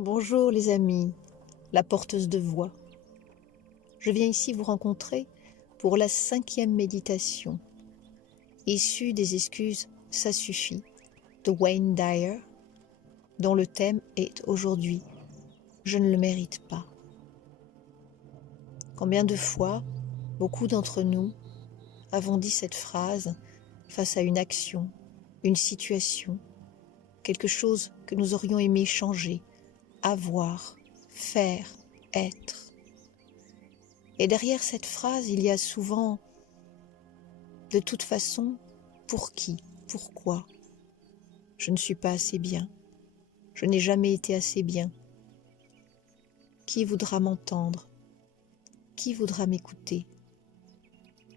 Bonjour les amis, la porteuse de voix. Je viens ici vous rencontrer pour la 5e méditation, issue des excuses Ça suffit de Wayne Dyer, dont le thème est aujourd'hui Je ne le mérite pas. Combien de fois, beaucoup d'entre nous avons dit cette phrase face à une action, une situation, quelque chose que nous aurions aimé changer, avoir, faire, être. Et derrière cette phrase, il y a souvent, de toute façon, pour qui, pourquoi. Je ne suis pas assez bien, je n'ai jamais été assez bien. Qui voudra m'entendre? Qui voudra m'écouter?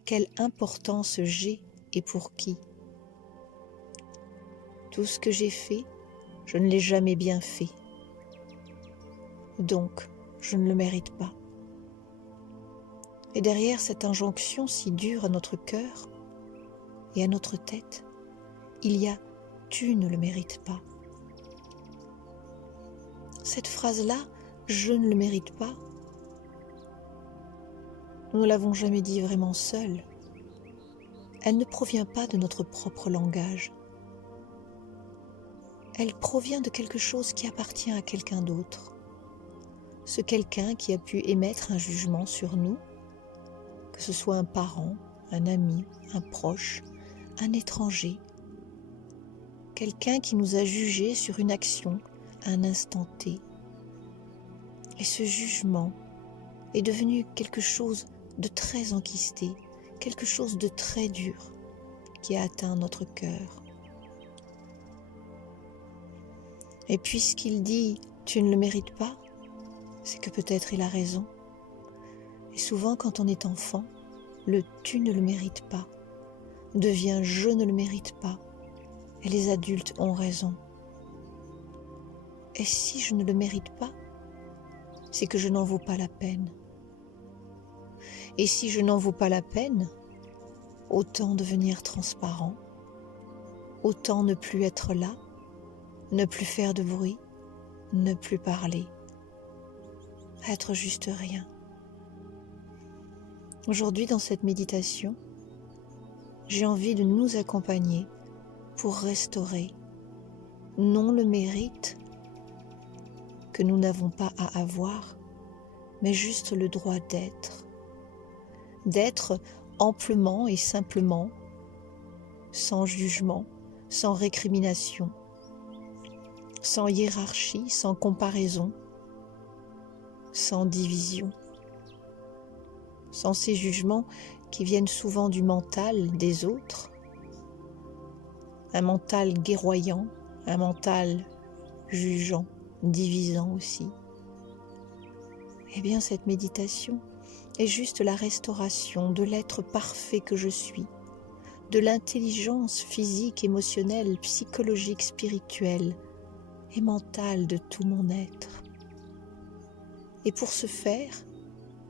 Quelle importance j'ai et pour qui? Tout ce que j'ai fait, je ne l'ai jamais bien fait. Donc, je ne le mérite pas. Et derrière cette injonction si dure à notre cœur et à notre tête, il y a « tu ne le mérites pas ». Cette phrase-là, « je ne le mérite pas », nous ne l'avons jamais dit vraiment seule. Elle ne provient pas de notre propre langage. Elle provient de quelque chose qui appartient à quelqu'un d'autre. Ce quelqu'un qui a pu émettre un jugement sur nous, que ce soit un parent, un ami, un proche, un étranger, quelqu'un qui nous a jugés sur une action à un instant T. Et ce jugement est devenu quelque chose de très enquisté, quelque chose de très dur qui a atteint notre cœur. Et puisqu'il dit « tu ne le mérites pas », c'est que peut-être il a raison. Et souvent quand on est enfant, le « tu ne le mérites pas » devient « je ne le mérite pas ». Et les adultes ont raison. Et si je ne le mérite pas, c'est que je n'en vaux pas la peine. Et si je n'en vaux pas la peine, autant devenir transparent, autant ne plus être là, ne plus faire de bruit, ne plus parler, être juste rien. Aujourd'hui, dans cette méditation, j'ai envie de nous accompagner pour restaurer non le mérite que nous n'avons pas à avoir, mais juste le droit d'être amplement et simplement, sans jugement, sans récrimination, sans hiérarchie, sans comparaison, sans division, sans ces jugements qui viennent souvent du mental des autres, un mental guerroyant, un mental jugeant, divisant aussi. Eh bien, cette méditation est juste la restauration de l'être parfait que je suis, de l'intelligence physique, émotionnelle, psychologique, spirituelle et mentale de tout mon être. Et pour ce faire,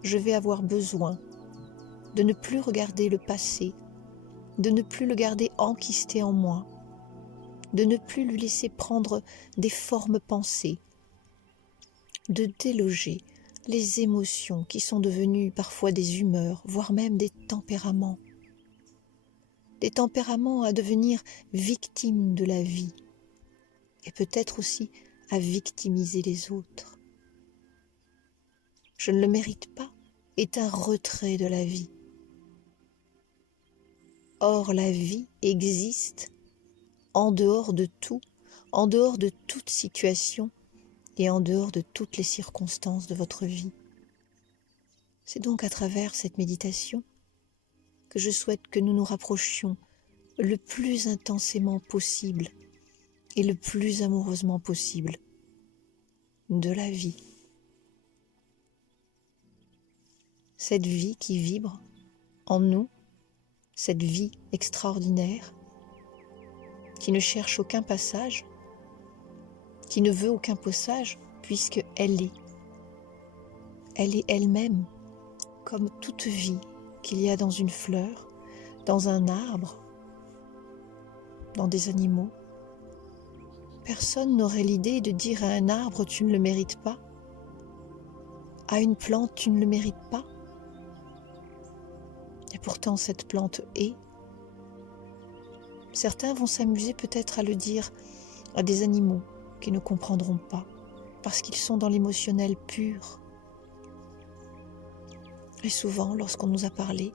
je vais avoir besoin de ne plus regarder le passé, de ne plus le garder enquisté en moi, de ne plus lui laisser prendre des formes pensées, de déloger les émotions qui sont devenues parfois des humeurs, voire même des tempéraments à devenir victimes de la vie et peut-être aussi à victimiser les autres. Je ne le mérite pas est un retrait de la vie. Or, la vie existe en dehors de tout, en dehors de toute situation et en dehors de toutes les circonstances de votre vie. C'est donc à travers cette méditation que je souhaite que nous nous rapprochions le plus intensément possible et le plus amoureusement possible de la vie. Cette vie qui vibre en nous, cette vie extraordinaire, qui ne cherche aucun passage, qui ne veut aucun passage, puisqu'elle est. Elle est elle-même, comme toute vie qu'il y a dans une fleur, dans un arbre, dans des animaux. Personne n'aurait l'idée de dire à un arbre tu ne le mérites pas, à une plante tu ne le mérites pas. Et pourtant cette plante est. Certains vont s'amuser peut-être à le dire à des animaux qui ne comprendront pas, parce qu'ils sont dans l'émotionnel pur. Et souvent, lorsqu'on nous a parlé,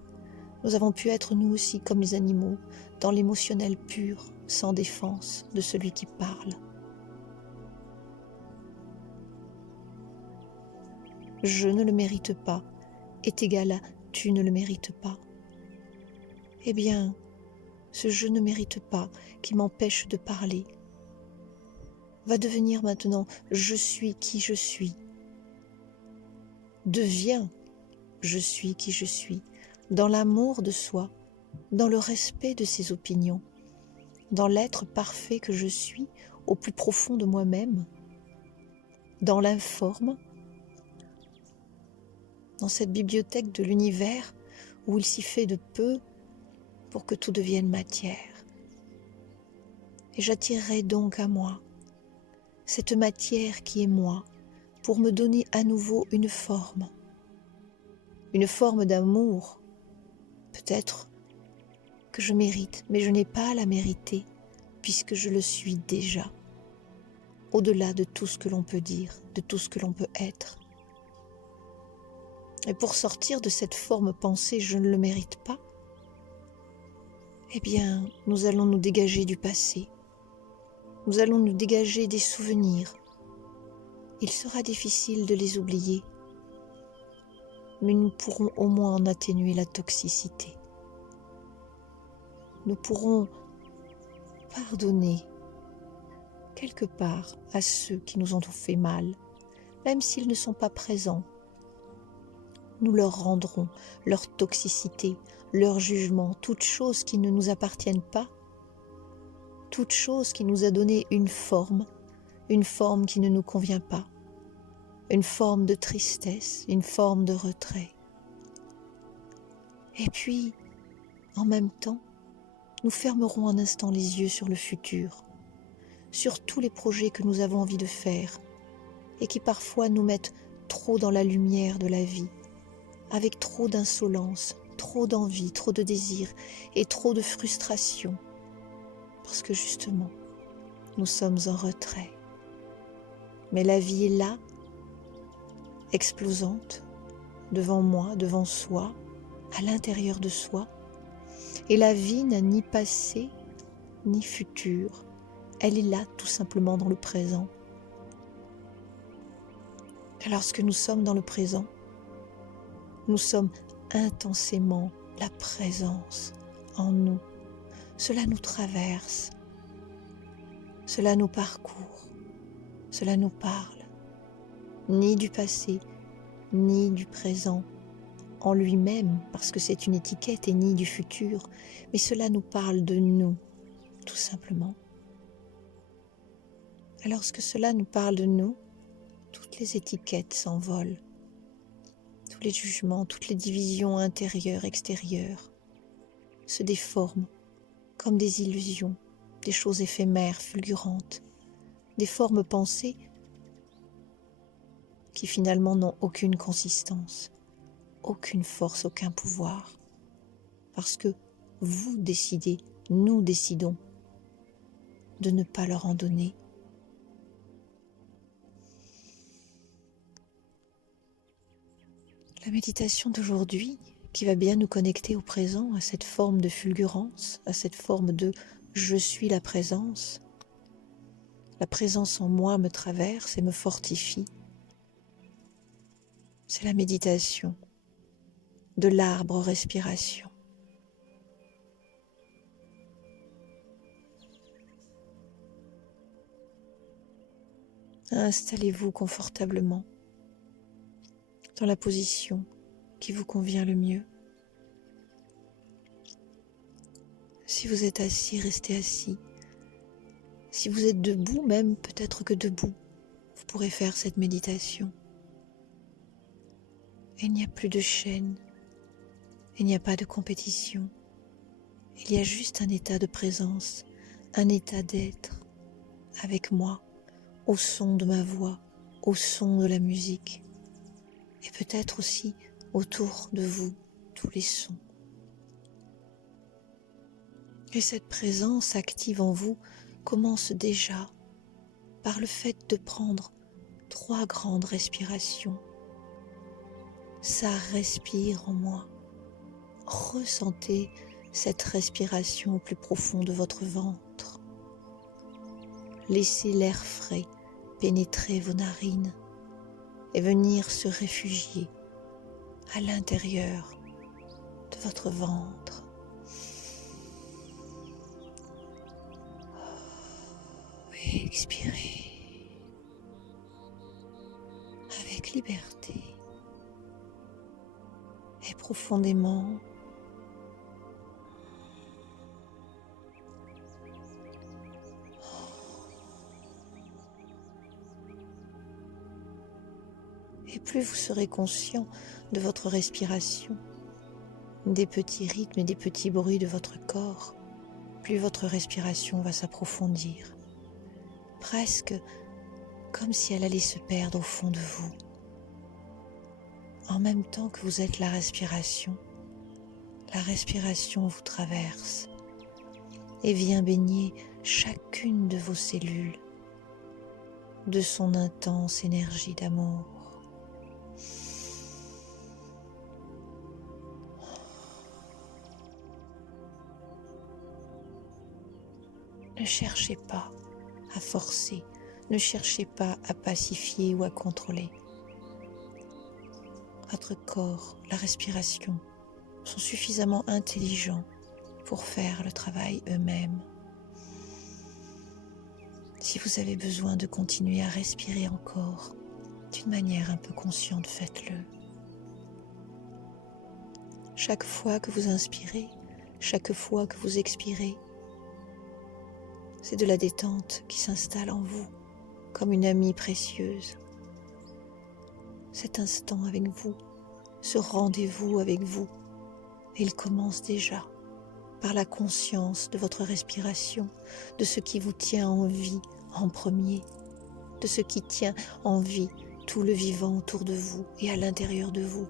nous avons pu être nous aussi comme les animaux, dans l'émotionnel pur, sans défense de celui qui parle. Je ne le mérite pas est égal à tu ne le mérites pas. Eh bien, ce je ne mérite pas qui m'empêche de parler va devenir maintenant je suis qui je suis. Deviens je suis qui je suis, dans l'amour de soi, dans le respect de ses opinions, dans l'être parfait que je suis au plus profond de moi-même, dans l'informe, dans cette bibliothèque de l'univers où il s'y fait de peu pour que tout devienne matière. Et j'attirerai donc à moi cette matière qui est moi pour me donner à nouveau une forme d'amour, peut-être que je mérite, mais je n'ai pas à la mériter puisque je le suis déjà, au-delà de tout ce que l'on peut dire, de tout ce que l'on peut être. Et pour sortir de cette forme pensée, je ne le mérite pas, eh bien, nous allons nous dégager du passé. Nous allons nous dégager des souvenirs. Il sera difficile de les oublier, mais nous pourrons au moins en atténuer la toxicité. Nous pourrons pardonner quelque part à ceux qui nous ont fait mal, même s'ils ne sont pas présents. Nous leur rendrons leur toxicité, leur jugement, toute chose qui ne nous appartienne pas, toute chose qui nous a donné une forme qui ne nous convient pas, une forme de tristesse, une forme de retrait. Et puis, en même temps, nous fermerons un instant les yeux sur le futur, sur tous les projets que nous avons envie de faire et qui parfois nous mettent trop dans la lumière de la vie, avec trop d'insolence, trop d'envie, trop de désir et trop de frustration, parce que justement, nous sommes en retrait. Mais la vie est là, explosante, devant moi, devant soi, à l'intérieur de soi, et la vie n'a ni passé ni futur, elle est là tout simplement dans le présent. Et lorsque nous sommes dans le présent, nous sommes intensément la présence en nous. Cela nous traverse, cela nous parcourt, cela nous parle, ni du passé, ni du présent en lui-même, parce que c'est une étiquette, et ni du futur, mais cela nous parle de nous, tout simplement. Et lorsque cela nous parle de nous, toutes les étiquettes s'envolent, tous les jugements, toutes les divisions intérieures, extérieures se déforment comme des illusions, des choses éphémères, fulgurantes, des formes pensées qui finalement n'ont aucune consistance, aucune force, aucun pouvoir, parce que vous décidez, nous décidons de ne pas leur en donner. La méditation d'aujourd'hui, qui va bien nous connecter au présent, à cette forme de fulgurance, à cette forme de « je suis la présence ». La présence en moi me traverse et me fortifie. C'est la méditation de l'arbre respiration. Installez-vous confortablement dans la position qui vous convient le mieux. Si vous êtes assis, restez assis. Si vous êtes debout, même peut-être que debout, vous pourrez faire cette méditation. Il n'y a plus de chaîne, il n'y a pas de compétition. Il y a juste un état de présence, un état d'être, avec moi, au son de ma voix, au son de la musique, et peut-être aussi autour de vous, tous les sons. Et cette présence active en vous commence déjà par le fait de prendre 3 grandes respirations. Ça respire en moi. Ressentez cette respiration au plus profond de votre ventre. Laissez l'air frais pénétrer vos narines et venir se réfugier à l'intérieur de votre ventre. Et expirez avec liberté et profondément. Et plus vous serez conscient de votre respiration, des petits rythmes et des petits bruits de votre corps, plus votre respiration va s'approfondir, presque comme si elle allait se perdre au fond de vous. En même temps que vous êtes la respiration vous traverse et vient baigner chacune de vos cellules de son intense énergie d'amour. Ne cherchez pas à forcer, ne cherchez pas à pacifier ou à contrôler. Votre corps, la respiration sont suffisamment intelligents pour faire le travail eux-mêmes. Si vous avez besoin de continuer à respirer encore d'une manière un peu consciente, faites-le. Chaque fois que vous inspirez, chaque fois que vous expirez, c'est de la détente qui s'installe en vous comme une amie précieuse. Cet instant avec vous, ce rendez-vous avec vous, il commence déjà par la conscience de votre respiration, de ce qui vous tient en vie en premier, de ce qui tient en vie tout le vivant autour de vous et à l'intérieur de vous.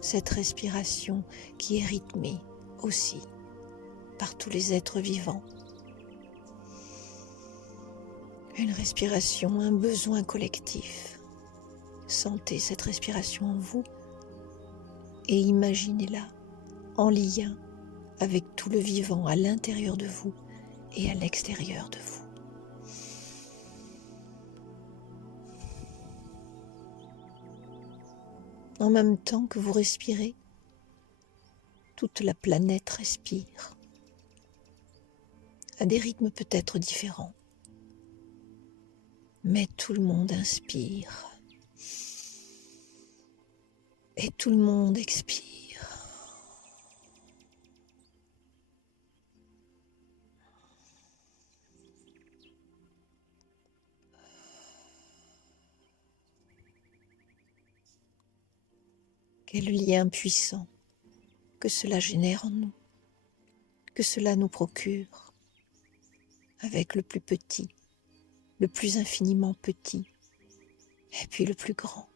Cette respiration qui est rythmée aussi par tous les êtres vivants. Une respiration, un besoin collectif. Sentez cette respiration en vous et imaginez-la en lien avec tout le vivant à l'intérieur de vous et à l'extérieur de vous. En même temps que vous respirez, toute la planète respire, à des rythmes peut-être différents. Mais tout le monde inspire et tout le monde expire. Quel lien puissant que cela génère en nous, que cela nous procure avec le plus petit, le plus infiniment petit, et puis le plus grand,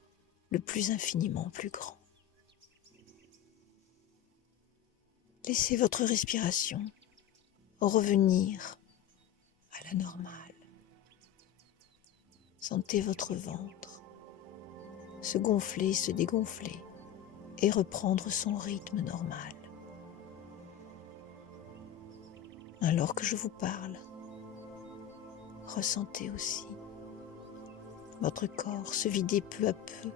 le plus infiniment plus grand. Laissez votre respiration revenir à la normale. Sentez votre ventre se gonfler, se dégonfler et reprendre son rythme normal. Alors que je vous parle, ressentez aussi votre corps se vider peu à peu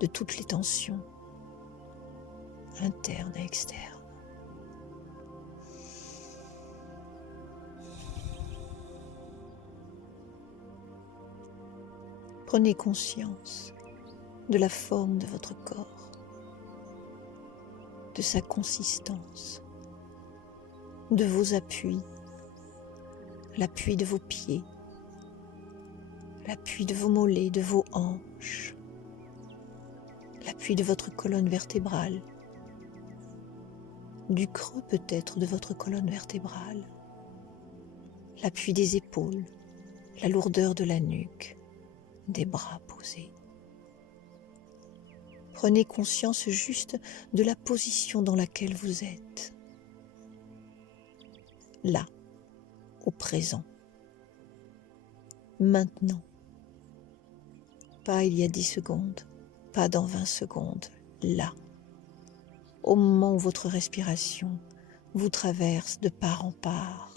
de toutes les tensions internes et externes. Prenez conscience de la forme de votre corps, de sa consistance, de vos appuis, l'appui de vos pieds, l'appui de vos mollets, de vos hanches, l'appui de votre colonne vertébrale, du creux peut-être de votre colonne vertébrale, l'appui des épaules, la lourdeur de la nuque, des bras posés. Prenez conscience juste de la position dans laquelle vous êtes. Là, au présent. Maintenant. Pas il y a 10 secondes, pas dans 20 secondes, là. Au moment où votre respiration vous traverse de part en part.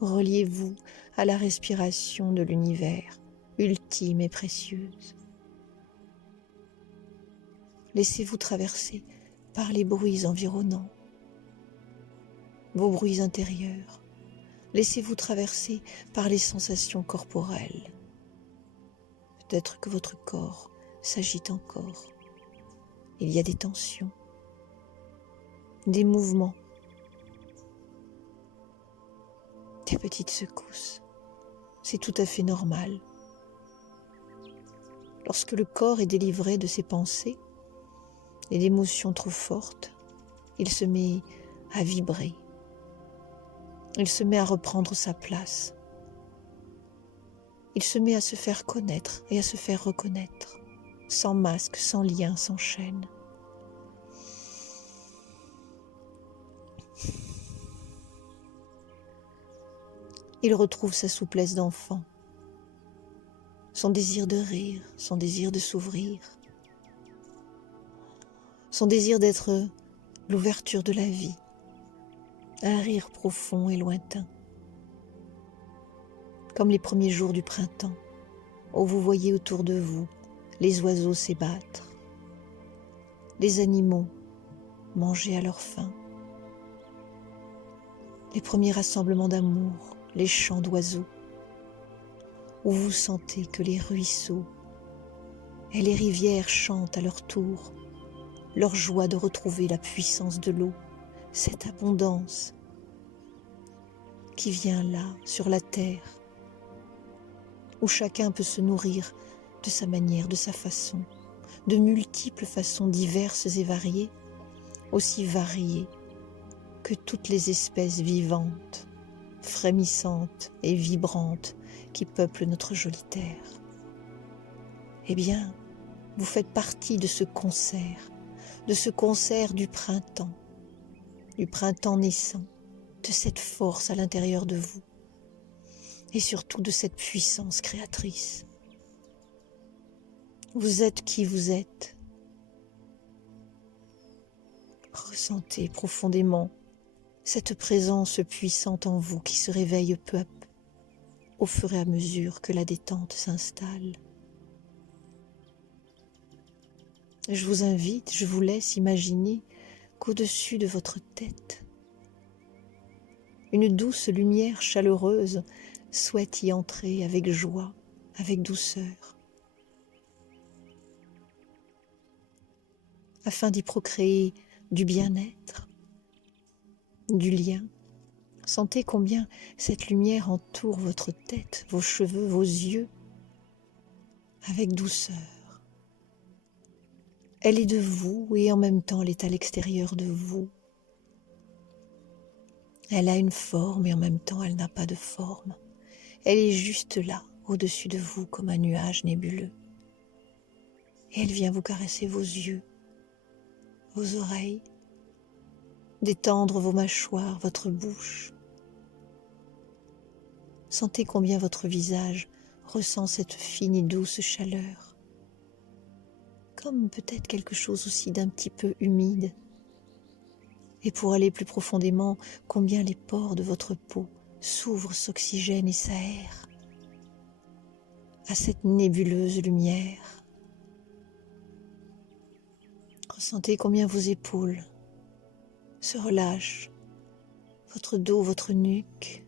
Reliez-vous à la respiration de l'univers, ultime et précieuse. Laissez-vous traverser par les bruits environnants, vos bruits intérieurs. Laissez-vous traverser par les sensations corporelles. Peut-être que votre corps s'agite encore. Il y a des tensions, des mouvements, des petites secousses. C'est tout à fait normal. Lorsque le corps est délivré de ses pensées et d'émotions trop fortes, il se met à vibrer. Il se met à reprendre sa place. Il se met à se faire connaître et à se faire reconnaître, sans masque, sans lien, sans chaîne. Il retrouve sa souplesse d'enfant, son désir de rire, son désir de s'ouvrir, son désir d'être l'ouverture de la vie, un rire profond et lointain, comme les premiers jours du printemps, où vous voyez autour de vous les oiseaux s'ébattre, les animaux manger à leur faim, les premiers rassemblements d'amour, les chants d'oiseaux, où vous sentez que les ruisseaux et les rivières chantent à leur tour leur joie de retrouver la puissance de l'eau, cette abondance qui vient là, sur la terre, où chacun peut se nourrir de sa manière, de sa façon, de multiples façons diverses et variées, aussi variées que toutes les espèces vivantes, frémissantes et vibrantes qui peuplent notre jolie terre. Eh bien, vous faites partie de ce concert du printemps naissant, de cette force à l'intérieur de vous et surtout de cette puissance créatrice. Vous êtes qui vous êtes. Ressentez profondément cette présence puissante en vous qui se réveille peu à peu au fur et à mesure que la détente s'installe. Je vous invite, je vous laisse imaginer qu'au-dessus de votre tête, une douce lumière chaleureuse souhaite y entrer avec joie, avec douceur, afin d'y procréer du bien-être, du lien. Sentez combien cette lumière entoure votre tête, vos cheveux, vos yeux, avec douceur. Elle est de vous et en même temps elle est à l'extérieur de vous. Elle a une forme et en même temps elle n'a pas de forme. Elle est juste là, au-dessus de vous comme un nuage nébuleux. Et elle vient vous caresser vos yeux, vos oreilles, détendre vos mâchoires, votre bouche. Sentez combien votre visage ressent cette fine et douce chaleur. Comme peut-être quelque chose aussi d'un petit peu humide. Et pour aller plus profondément, combien les pores de votre peau s'ouvrent, s'oxygènent et s'aèrent à cette nébuleuse lumière. Ressentez combien vos épaules se relâchent, votre dos, votre nuque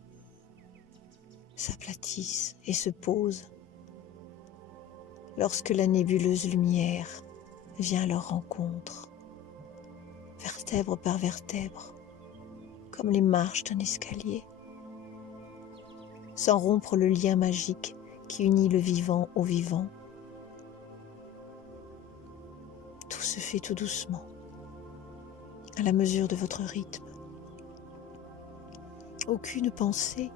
s'aplatissent et se posent lorsque la nébuleuse lumière vient à leur rencontre, vertèbre par vertèbre, comme les marches d'un escalier, sans rompre le lien magique qui unit le vivant au vivant. Tout se fait tout doucement, à la mesure de votre rythme. Aucune pensée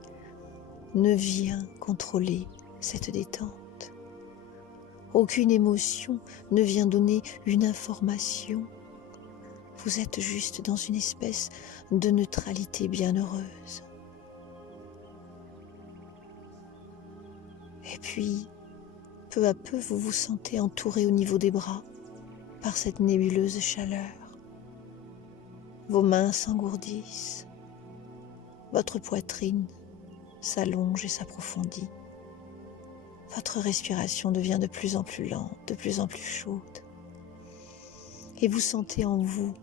ne vient contrôler cette détente. Aucune émotion ne vient donner une information. Vous êtes juste dans une espèce de neutralité bienheureuse. Et puis, peu à peu, vous vous sentez entouré au niveau des bras par cette nébuleuse chaleur. Vos mains s'engourdissent, votre poitrine s'allonge et s'approfondit. Votre respiration devient de plus en plus lente, de plus en plus chaude. Et vous sentez en vous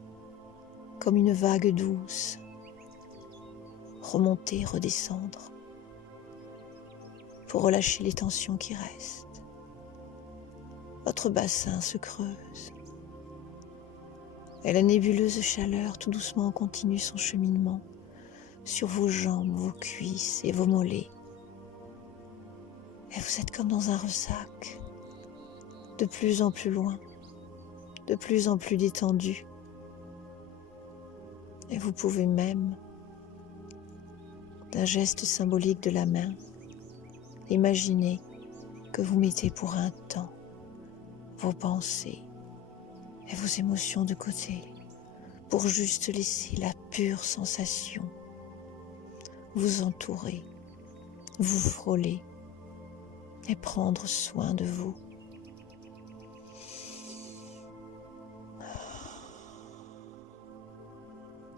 comme une vague douce remonter, redescendre pour relâcher les tensions qui restent. Votre bassin se creuse et la nébuleuse chaleur tout doucement continue son cheminement sur vos jambes, vos cuisses et vos mollets. Et vous êtes comme dans un ressac, de plus en plus loin, de plus en plus détendu. Et vous pouvez même, d'un geste symbolique de la main, imaginer que vous mettez pour un temps vos pensées et vos émotions de côté pour juste laisser la pure sensation vous entourer, vous frôler et prendre soin de vous.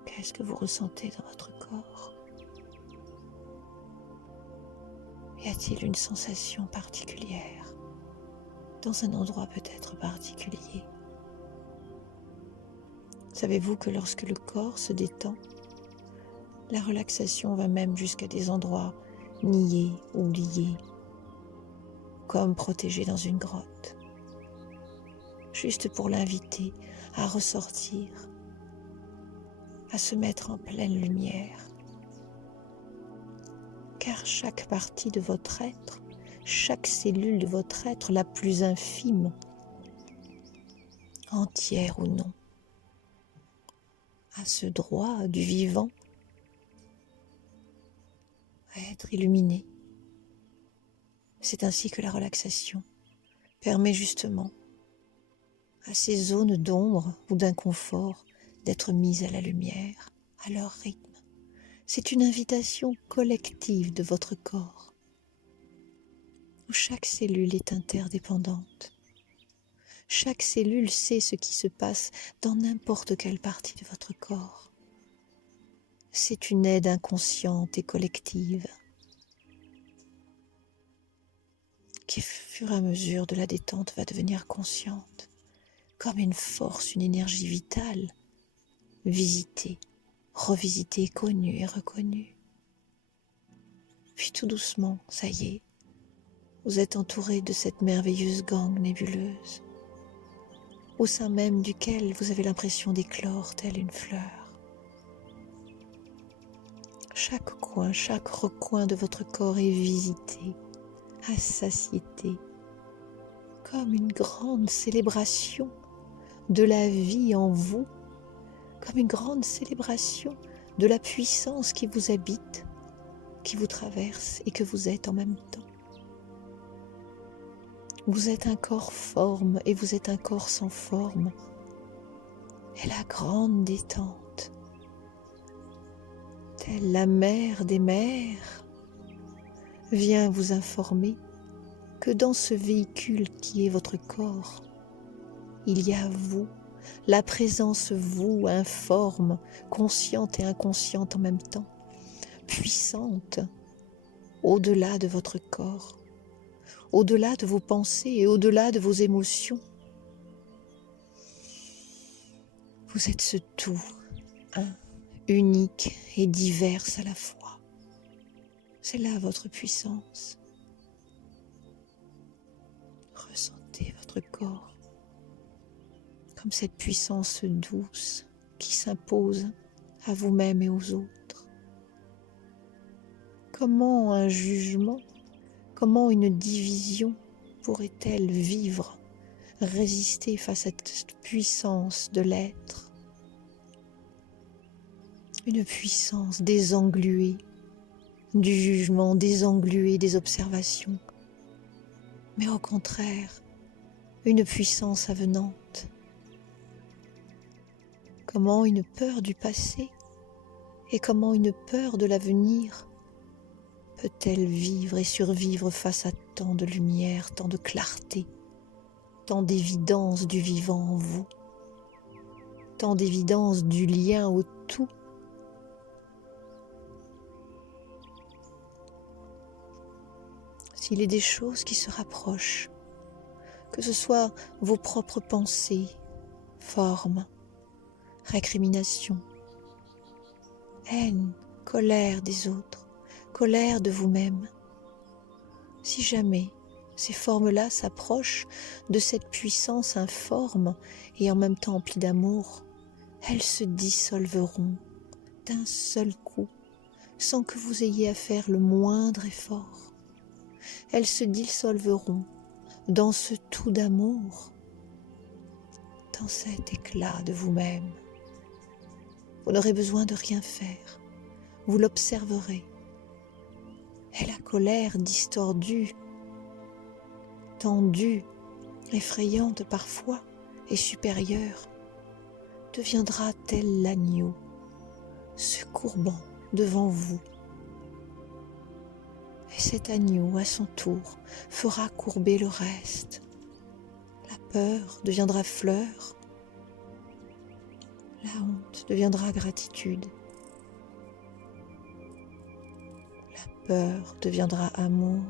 Qu'est-ce que vous ressentez dans votre corps? Y a-t-il une sensation particulière dans un endroit peut-être particulier? Savez-vous que lorsque le corps se détend, la relaxation va même jusqu'à des endroits niais, oubliés, comme protégés dans une grotte, juste pour l'inviter à ressortir, à se mettre en pleine lumière. Car chaque partie de votre être, chaque cellule de votre être, la plus infime, entière ou non, a ce droit du vivant à être illuminée. C'est ainsi que la relaxation permet justement à ces zones d'ombre ou d'inconfort d'être mises à la lumière, à leur rythme. C'est une invitation collective de votre corps, où chaque cellule est interdépendante. Chaque cellule sait ce qui se passe dans n'importe quelle partie de votre corps. C'est une aide inconsciente et collective qui, au fur et à mesure de la détente, va devenir consciente, comme une force, une énergie vitale, visitée, revisitée, connue et reconnue. Puis tout doucement, ça y est, vous êtes entouré de cette merveilleuse gangue nébuleuse, au sein même duquel vous avez l'impression d'éclore telle une fleur. Chaque coin, chaque recoin de votre corps est visité à satiété, comme une grande célébration de la vie en vous, comme une grande célébration de la puissance qui vous habite, qui vous traverse et que vous êtes en même temps. Vous êtes un corps forme et vous êtes un corps sans forme. Et la grande détente, telle la mère des mères, vient vous informer que dans ce véhicule qui est votre corps, il y a vous, la présence vous, informe, consciente et inconsciente en même temps, puissante, au-delà de votre corps, au-delà de vos pensées et au-delà de vos émotions. Vous êtes ce tout, unique et divers à la fois. C'est là votre puissance. Ressentez votre corps comme cette puissance douce qui s'impose à vous-même et aux autres. Comment un jugement, comment une division pourrait-elle vivre, résister face à cette puissance de l'être, une puissance désengluée du jugement, désengluée des observations, mais au contraire, une puissance avenante. Comment une peur du passé et comment une peur de l'avenir peut-elle vivre et survivre face à tant de lumière, tant de clarté, tant d'évidence du vivant en vous, tant d'évidence du lien au tout? S'il est des choses qui se rapprochent, que ce soit vos propres pensées, formes, récriminations, haine, colère des autres, colère de vous-même, si jamais ces formes-là s'approchent de cette puissance informe et en même temps emplie d'amour, elles se dissolveront d'un seul coup, sans que vous ayez à faire le moindre effort. Elles se dissolveront dans ce tout d'amour, dans cet éclat de vous-même. Vous n'aurez besoin de rien faire, vous l'observerez. Et la colère distordue, tendue, effrayante parfois et supérieure, deviendra tel l'agneau, se courbant devant vous. Et cet agneau, à son tour, fera courber le reste. La peur deviendra fleur, la honte deviendra gratitude, la peur deviendra amour.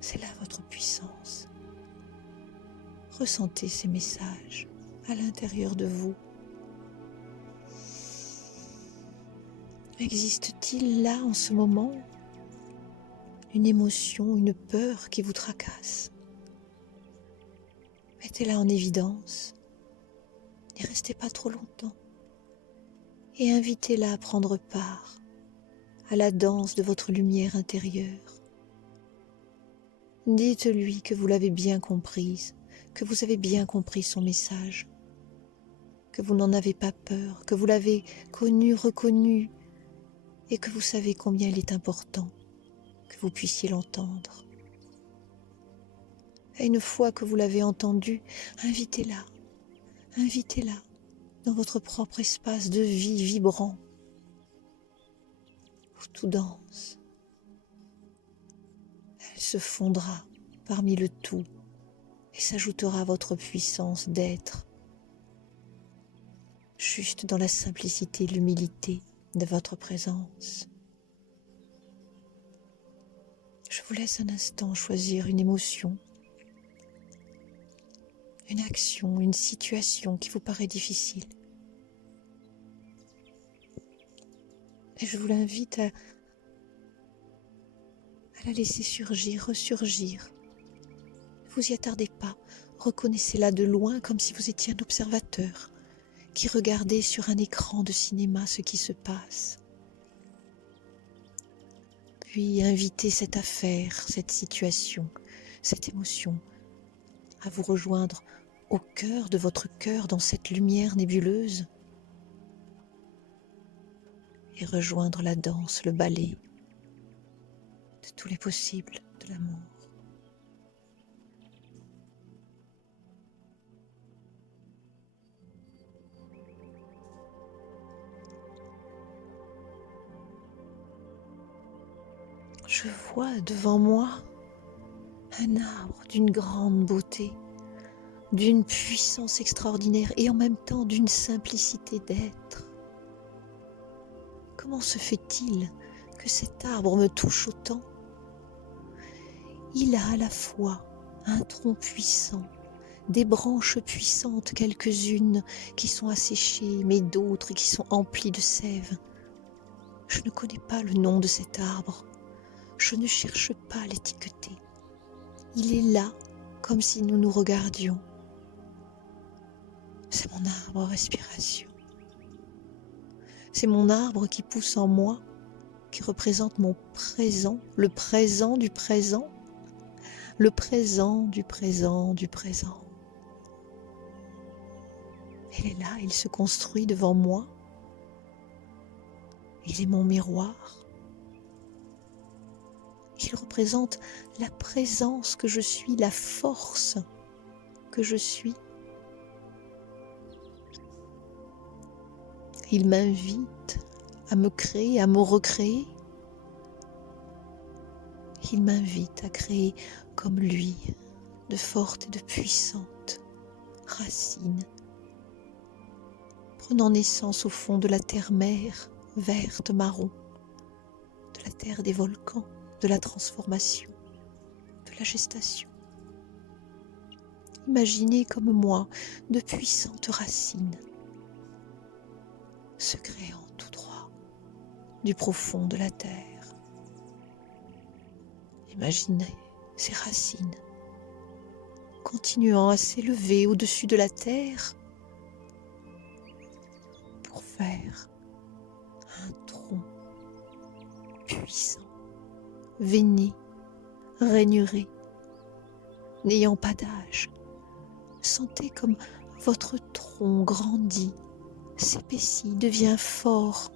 C'est là votre puissance. Ressentez ces messages à l'intérieur de vous. Existe-t-il là en ce moment une émotion, une peur qui vous tracasse? Mettez-la en évidence. N'y restez pas trop longtemps et invitez-la à prendre part à la danse de votre lumière intérieure. Dites-lui que vous l'avez bien comprise, que vous avez bien compris son message, que vous n'en avez pas peur, que vous l'avez connu, reconnu et que vous savez combien il est important que vous puissiez l'entendre. Et une fois que vous l'avez entendu, invitez-la dans votre propre espace de vie vibrant, où tout danse. Elle se fondra parmi le tout et s'ajoutera à votre puissance d'être, juste dans la simplicité et l'humilité de votre présence. Je vous laisse un instant choisir une émotion, une action, une situation qui vous paraît difficile. Et je vous l'invite à la laisser surgir, ressurgir. Ne vous y attardez pas, reconnaissez-la de loin comme si vous étiez un observateur qui regardait sur un écran de cinéma ce qui se passe. Puis invitez cette affaire, cette situation, cette émotion à vous rejoindre au cœur de votre cœur dans cette lumière nébuleuse et rejoindre la danse, le ballet de tous les possibles de l'amour. Je vois devant moi un arbre d'une grande beauté, d'une puissance extraordinaire et en même temps d'une simplicité d'être. Comment se fait-il que cet arbre me touche autant? Il a à la fois un tronc puissant, des branches puissantes, quelques-unes qui sont asséchées, mais d'autres qui sont emplies de sève. Je ne connais pas le nom de cet arbre. Je ne cherche pas à l'étiqueter. Il est là, comme si nous nous regardions. C'est mon arbre respiration. C'est mon arbre qui pousse en moi, qui représente mon présent, le présent du présent, le présent du présent du présent. Il est là, il se construit devant moi. Il est mon miroir. Il représente la présence que je suis, la force que je suis. Il m'invite à me créer, à me recréer. Il m'invite à créer comme lui, de fortes et de puissantes racines, prenant naissance au fond de la terre-mère, verte, marron, de la terre des volcans, de la transformation, de la gestation. Imaginez comme moi de puissantes racines se créant tout droit du profond de la terre. Imaginez ces racines continuant à s'élever au-dessus de la terre pour faire un tronc puissant, veiné, rainuré, n'ayant pas d'âge. Sentez comme votre tronc grandit, s'épaissit, devient fort,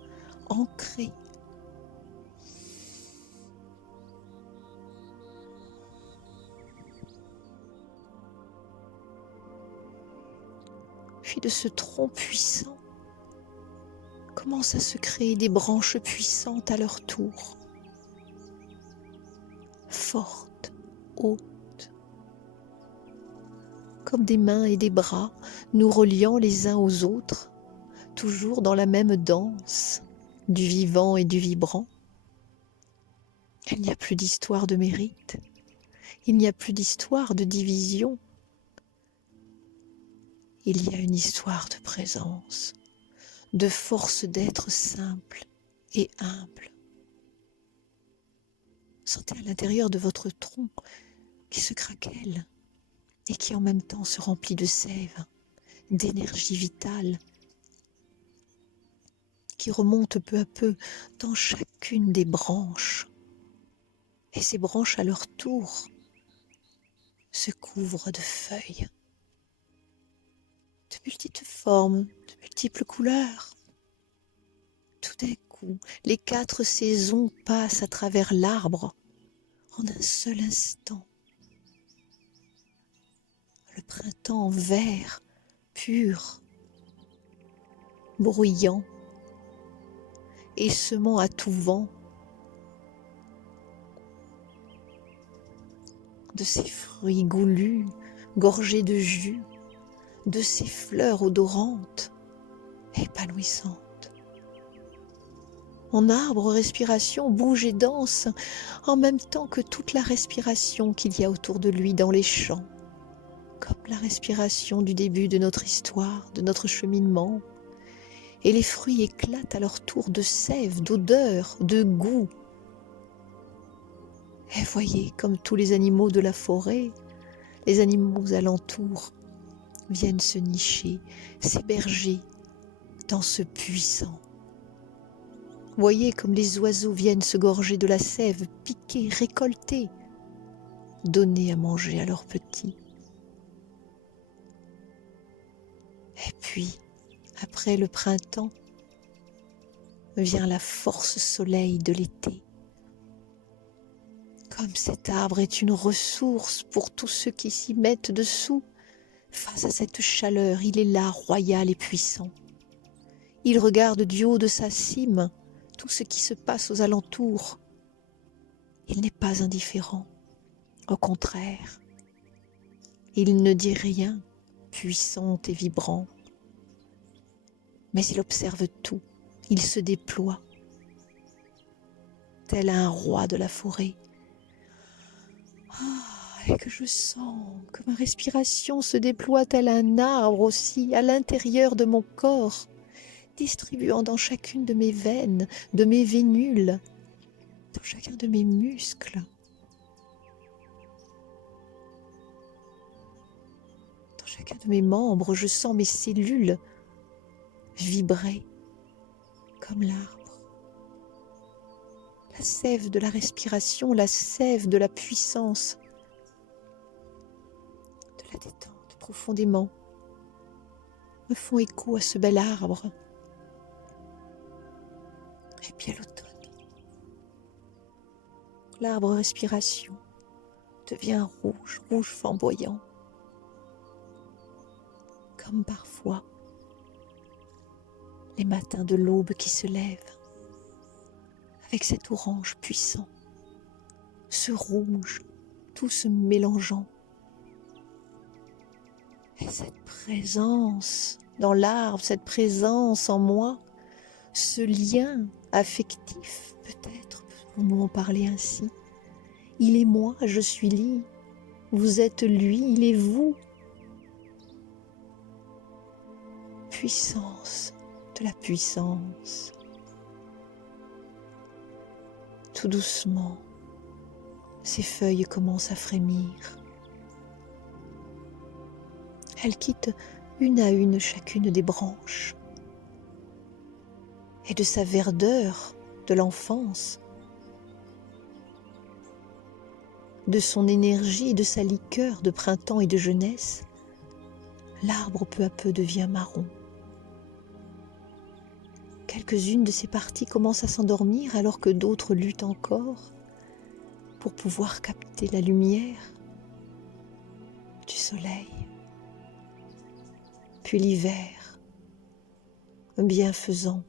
ancré. Puis de ce tronc puissant, commencent à se créer des branches puissantes à leur tour, fortes, hautes, comme des mains et des bras, nous reliant les uns aux autres, toujours dans la même danse du vivant et du vibrant. Il n'y a plus d'histoire de mérite, il n'y a plus d'histoire de division. Il y a une histoire de présence, de force d'être simple et humble. Sentez à l'intérieur de votre tronc qui se craquelle et qui en même temps se remplit de sève, d'énergie vitale, qui remonte peu à peu dans chacune des branches. Et ces branches à leur tour se couvrent de feuilles, de multiples formes, de multiples couleurs. Tout d'un coup, les 4 saisons passent à travers l'arbre en un seul instant. Le printemps vert, pur, bruyant, et semant à tout vent de ses fruits goulus, gorgés de jus, de ses fleurs odorantes, épanouissantes. Mon arbre respiration bouge et danse en même temps que toute la respiration qu'il y a autour de lui dans les champs, comme la respiration du début de notre histoire, de notre cheminement. Et les fruits éclatent à leur tour de sève, d'odeur, de goût. Et voyez comme tous les animaux de la forêt, les animaux alentours viennent se nicher, s'héberger dans ce puissant. Voyez comme les oiseaux viennent se gorger de la sève, piquer, récolter, donner à manger à leurs petits. Et puis, après le printemps, vient la force soleil de l'été. Comme cet arbre est une ressource pour tous ceux qui s'y mettent dessous, face à cette chaleur, il est là, royal et puissant. Il regarde du haut de sa cime tout ce qui se passe aux alentours. Il n'est pas indifférent, au contraire. Il ne dit rien, puissant et vibrant, mais il observe tout, il se déploie, tel un roi de la forêt. Et que je sens que ma respiration se déploie tel un arbre aussi à l'intérieur de mon corps, distribuant dans chacune de mes veines, de mes vénules, dans chacun de mes muscles, dans chacun de mes membres. Je sens mes cellules vibrer comme l'arbre. La sève de la respiration, la sève de la puissance profondément, me font écho à ce bel arbre. Et puis à l'automne, l'arbre respiration devient rouge, rouge flamboyant, comme parfois les matins de l'aube qui se lèvent, avec cet orange puissant, ce rouge, tout se mélangeant. Et cette présence dans l'arbre, cette présence en moi, ce lien affectif, peut-être, pouvons-nous en parler ainsi. Il est moi, je suis lui, vous êtes lui, il est vous. Puissance de la puissance. Tout doucement, ces feuilles commencent à frémir. Elles quittent une à une chacune des branches. Et de sa verdeur de l'enfance, de son énergie, de sa liqueur de printemps et de jeunesse, l'arbre peu à peu devient marron. Quelques-unes de ses parties commencent à s'endormir alors que d'autres luttent encore pour pouvoir capter la lumière du soleil. Puis l'hiver, bienfaisant,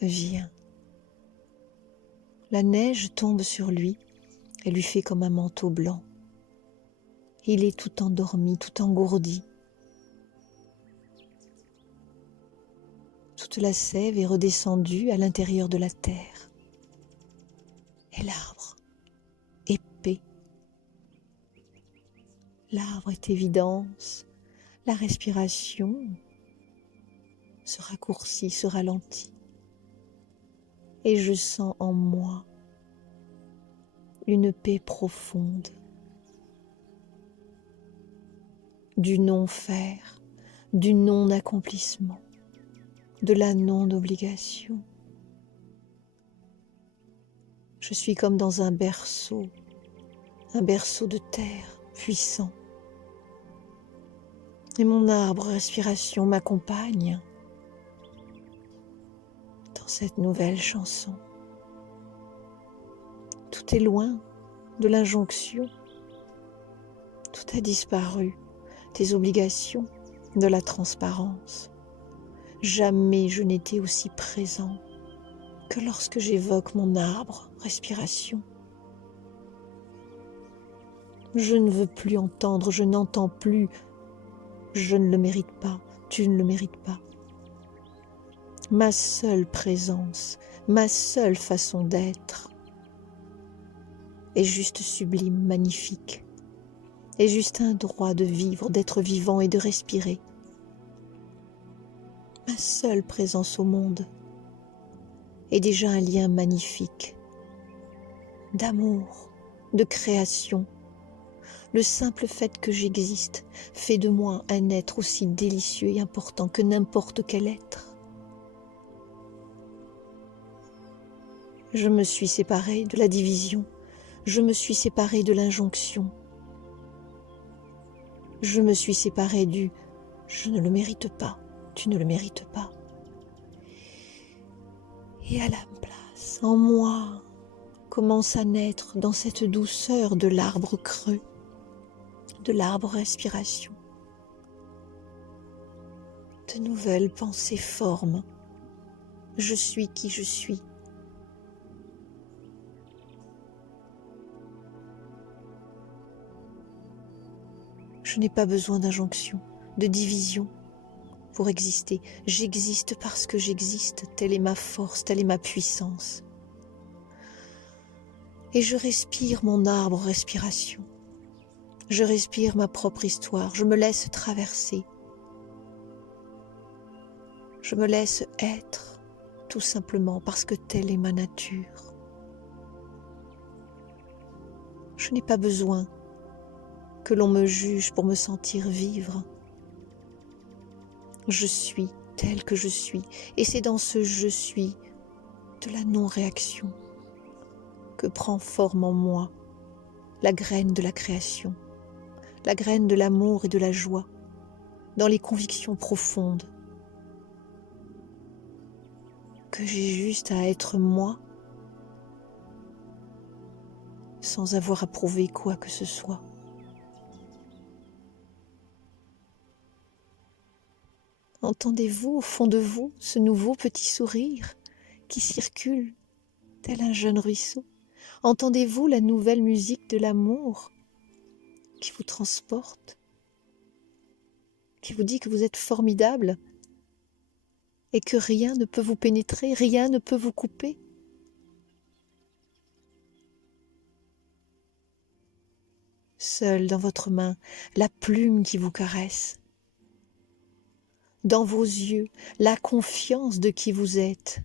vient. La neige tombe sur lui et lui fait comme un manteau blanc. Il est tout endormi, tout engourdi. Toute la sève est redescendue à l'intérieur de la terre. Et l'arbre est paix. L'arbre est évidence. La respiration se raccourcit, se ralentit. Et je sens en moi une paix profonde, du non-faire, du non-accomplissement, de la non-obligation. Je suis comme dans un berceau de terre puissant. Et mon arbre respiration m'accompagne dans cette nouvelle chanson. Tout est loin de l'injonction. Tout a disparu des obligations, de la transparence. Jamais je n'étais aussi présent que lorsque j'évoque mon arbre respiration. Je ne veux plus entendre, je n'entends plus. Je ne le mérite pas, tu ne le mérites pas. Ma seule présence, ma seule façon d'être est juste sublime, magnifique, est juste un droit de vivre, d'être vivant et de respirer. Ma seule présence au monde est déjà un lien magnifique, d'amour, de création. Le simple fait que j'existe fait de moi un être aussi délicieux et important que n'importe quel être. Je me suis séparée de la division, je me suis séparée de l'injonction, je me suis séparée du « je ne le mérite pas, tu ne le mérites pas ». Et à la place, en moi, commence à naître dans cette douceur de l'arbre creux, de l'arbre respiration, de nouvelles pensées forment. Je suis qui je suis. Je n'ai pas besoin d'injonction, de division pour exister. J'existe parce que j'existe. Telle est ma force, telle est ma puissance. Et je respire mon arbre respiration. Je respire ma propre histoire. Je me laisse traverser. Je me laisse être, tout simplement parce que telle est ma nature. Je n'ai pas besoin que l'on me juge pour me sentir vivre. Je suis telle que je suis, et c'est dans ce je suis de la non-réaction que prend forme en moi la graine de la création, la graine de l'amour et de la joie, dans les convictions profondes que j'ai juste à être moi, sans avoir à prouver quoi que ce soit. Entendez-vous au fond de vous ce nouveau petit sourire qui circule tel un jeune ruisseau? Entendez-vous la nouvelle musique de l'amour qui vous transporte, qui vous dit que vous êtes formidable et que rien ne peut vous pénétrer, rien ne peut vous couper? Seule dans votre main, la plume qui vous caresse. Dans vos yeux, la confiance de qui vous êtes.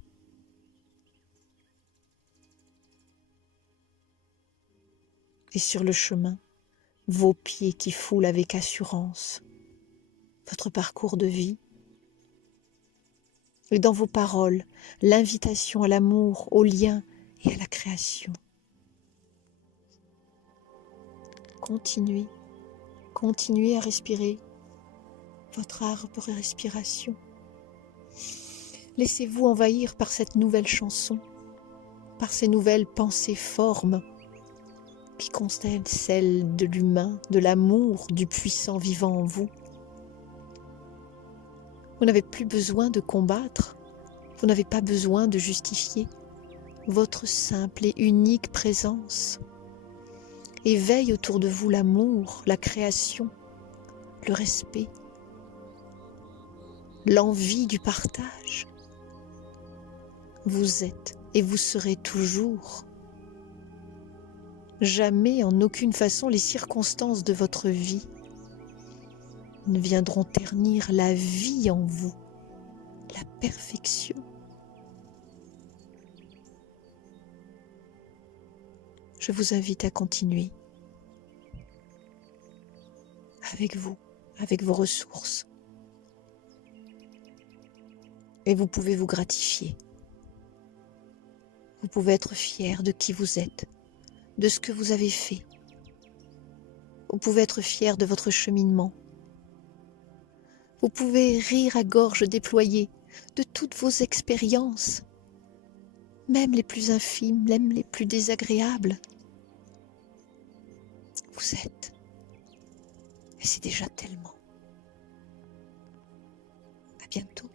Et sur le chemin, vos pieds qui foulent avec assurance votre parcours de vie. Et dans vos paroles, l'invitation à l'amour, au lien et à la création. Continuez, continuez à respirer votre arbre de respiration. Laissez-vous envahir par cette nouvelle chanson, par ces nouvelles pensées formes qui contiennent celles de l'humain, de l'amour, du puissant vivant en vous. Vous n'avez plus besoin de combattre, vous n'avez pas besoin de justifier. Votre simple et unique présence éveille autour de vous l'amour, la création, le respect, l'envie du partage. Vous êtes et vous serez toujours. Jamais, en aucune façon, les circonstances de votre vie ne viendront ternir la vie en vous, la perfection. Je vous invite à continuer avec vous, avec vos ressources. Et vous pouvez vous gratifier. Vous pouvez être fier de qui vous êtes, de ce que vous avez fait. Vous pouvez être fier de votre cheminement. Vous pouvez rire à gorge déployée de toutes vos expériences, même les plus infimes, même les plus désagréables. Vous êtes. Et c'est déjà tellement. À bientôt.